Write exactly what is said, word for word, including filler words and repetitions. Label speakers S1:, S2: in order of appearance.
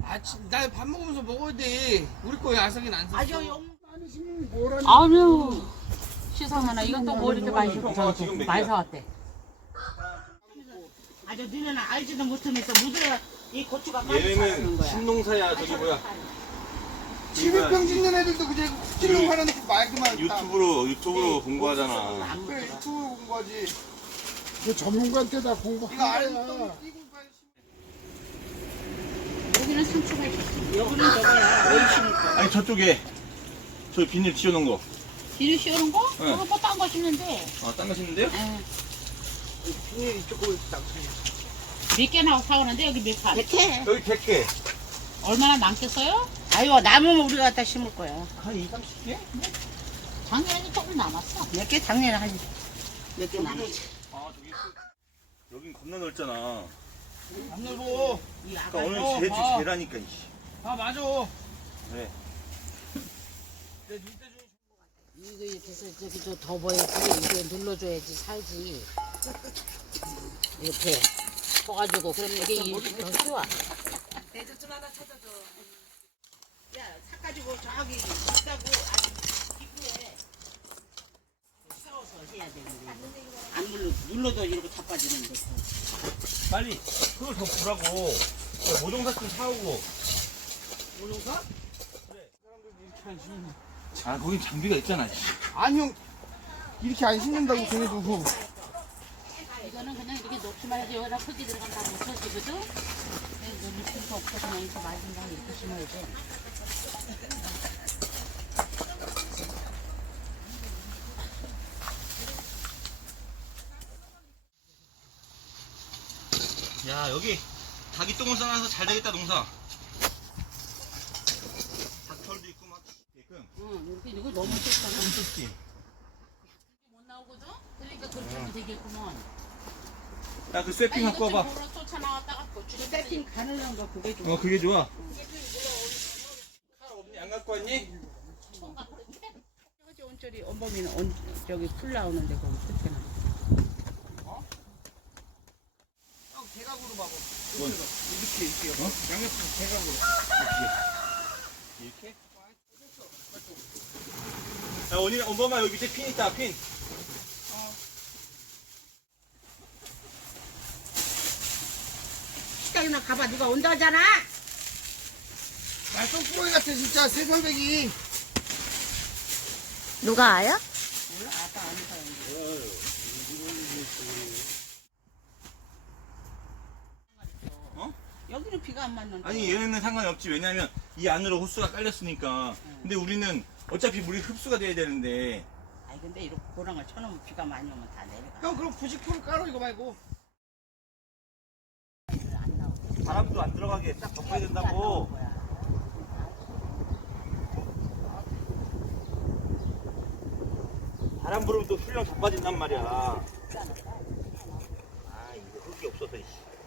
S1: 아침 나 밥 먹으면서 먹어야 돼. 우리 거 왜 아삭이는 안 샀어?
S2: 아저 영.
S3: 아유 시상하나 이건 또 뭐 이렇게 많이 사
S4: 지금 몇
S3: 많이
S4: 개야?
S3: 사왔대.
S2: 아저 니네는 알지도 못하면서 묻어야 이 고추가 빨리 자라는
S4: 얘네는
S2: 거야.
S4: 신농사야. 저기 뭐야,
S1: 집에병 짓는 애들도 그냥 찔러 팔아놓고 말기만 있다.
S4: 유튜브로 유튜브로 공부하잖아.
S2: 안
S1: 그래
S2: 묻어.
S1: 유튜브 공부하지.
S5: 그 전문가한테 다
S1: 이거
S5: 공부하는
S1: 안
S5: 거야.
S1: 떠 이거
S3: 여기는 상추가 있었어.
S2: 여기는 저거야. 어이 심을 거야.
S4: 아니 저쪽에 저 비닐 씌워놓은 거.
S3: 비닐 씌우는 거?
S4: 네.
S3: 그거 뭐딴 거 심는데.
S4: 아, 딴 거 심는데요?
S3: 에.
S1: 비닐이 조금 있다.
S3: 몇 개나 사오는데 여기 몇 판?
S2: 이렇게.
S4: 여기 백 개.
S3: 얼마나 남겠어요?
S2: 아유 남으면 우리가 갖다 심을 거야.
S4: 한 이, 삼십 개?
S3: 작년에도 조금 남았어.
S2: 몇 개 작년에 한 몇 개 남았지.
S4: 아, 저기 그- 여긴 겁나 넓잖아.
S1: 안 넓어.
S2: 이
S4: 그러니까
S2: 아가
S4: 오늘
S1: 어,
S4: 제주
S1: 봐.
S4: 제라니까 이씨.
S1: 아 맞아.
S4: 그래.
S1: 내 눈대 좀.
S3: 이거 이렇게 해서 저기 저 덮어야지. 이거 눌러줘야지 살지. 이렇게 퍼가지고 그러면 이게 이렇게 더 좋아.
S2: 내저 좀 하나 찾아줘. 야 사가지고 저기 있다고 아니 입구에 세워서 해야 되는데 안 눌러 눌러도 이렇게 자빠지는데.
S4: 빨리 그걸 더 부라고. 모종사 좀 사오고.
S2: 모르서?
S1: 이렇게 안 심는.
S4: 아, 거긴 장비가 있잖아. 씨.
S1: 아니 형 이렇게 안 심는다고 걔네도.
S3: 이거는 그냥 이렇게 놓기만 해도 여기다 흙이 들어간다고 쳐지거든? 놓을 필요가 없어. 그냥 이렇게 말린 다음에 이렇게 심어야 돼.
S4: 야, 여기 닭이 똥을 싸놔서 잘 되겠다, 농사. 닭털도 있고 막 있게끔.
S3: 응, 이렇게 이거 너무 좋잖아.
S4: 좋지.
S3: 못 나오거든? 그러니까 그렇게 하면 되겠구먼.
S4: 야, 그 쇠핑 갖고 와봐.
S3: 보러 쫓아나왔다가 고추를
S2: 세팅 가능한 거 그게 좀.
S4: 어, 그게 좋아. 칼 없니? 안 갖고 왔니?
S2: 저기 온절이 온범이는 온 저기 풀 나오는데 거기 끝에는.
S1: 형 대각으로 봐봐.
S4: 뭔?
S1: 이렇게 이렇게.
S4: 어?
S1: 양옆으로 대각으로.
S4: 이렇게? 야, 언니, 엄마마 여기 밑에 핀 있다, 핀.
S2: 식당이나 가봐 누가 온다 하잖아.
S1: 나 똥꾸러기 같아 진짜 새설백이.
S2: 누가 아야? 몰라 아까 아는 사람인데.
S4: 어?
S2: 여기는 비가 안 맞는데.
S4: 아니, 얘네는 상관이 없지. 왜냐면 이 안으로 호수가 깔렸으니까. 근데 우리는 어차피 물이 흡수가 돼야 되는데.
S2: 아니 근데 이렇게 고랑을 쳐놓으면 비가 많이 오면 다 내려가.
S1: 형 그럼 부식풀 깔아 이거 말고.
S2: 안 나오고.
S4: 바람도 안 들어가게 딱 덮어야 된다고. 바람 불으면 또 훌렁 자빠진단 말이야. 아, 이거 흙이 없어서, 이씨.